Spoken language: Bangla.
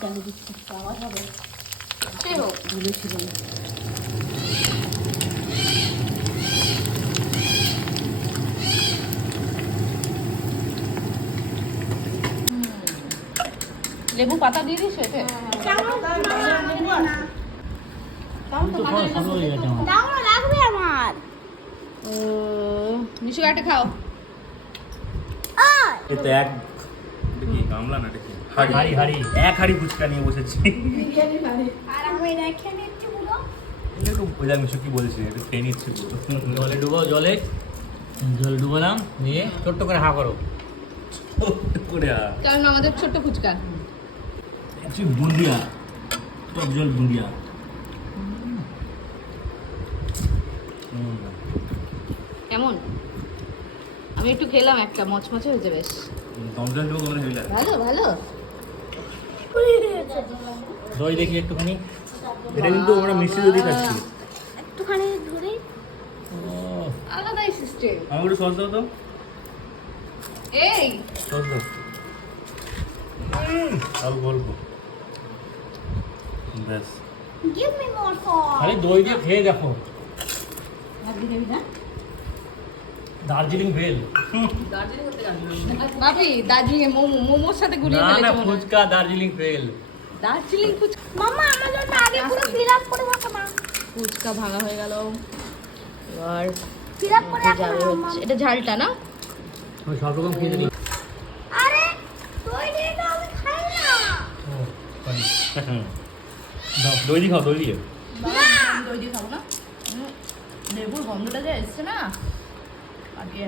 চালু দিচ্ছি আওয়াজ হবে সে হোক বলেছিল লেবু পাতা দিয়ে দিস এতে লাগবে আমার মিশু একটা খাও এতে এক দেখি গামলা না দেখি হাড়ি হাড়ি এক হাড়ি ফুচকা নিয়ে বসেছি আর আমি রেখে নিচ্ছি পুরো একটু বোঝা মিশু কি বলছে একটু খেয়ে নিচ্ছি পুরো জলে ডুবো জল ডুবোলাম নিয়ে ছোট্ট করে হা করো ছোট্ট করে কারণ আমাদের ছোট্ট ফুচকা বুন্দিয়া টক জল বুন্দিয়া কেমন আমি একটু খেলাম একটা মচমচে হয়েছে বেশ দমজল দেবো কোনো হেভি লাগে ভালো ভালো দই দেখি একটুখানি এটা কিন্তু আমরা মিষ্টি দিয়ে খাচ্ছি একটুখানি ধরে আলাদাই সিস্টেম আমাকে একটু সস দাও তো এই সস দাও অল্প অল্প ব্যাস give me more sauce খালি দই দিয়ে খেয়ে দেখো আপনি দেবি না দার্জিলিং ভেল ভাবি দার্জিলিং মোমোর সাথে গুলিয়ে না না ফেলেছে মনে হয়। ফুচকা দার্জিলিং ভেল দার্জিলিং ফুচকা মামা আমার জন্য আগে পুরো ফিল আপ করে রাখো না ফুচকা ভাঙা হয়ে গেল এবার ফিল আপ করে রাখো যাবে না, হচ্ছে এটা ঝালটা না আমি সব রকম খেয়ে নিই আরে দই দিয়ে তো আমি খাই না দই দিয়ে খাও দই দিয়ে না দই দিয়ে খাবো না লেবুর গন্ধটা যা এসছে না আগে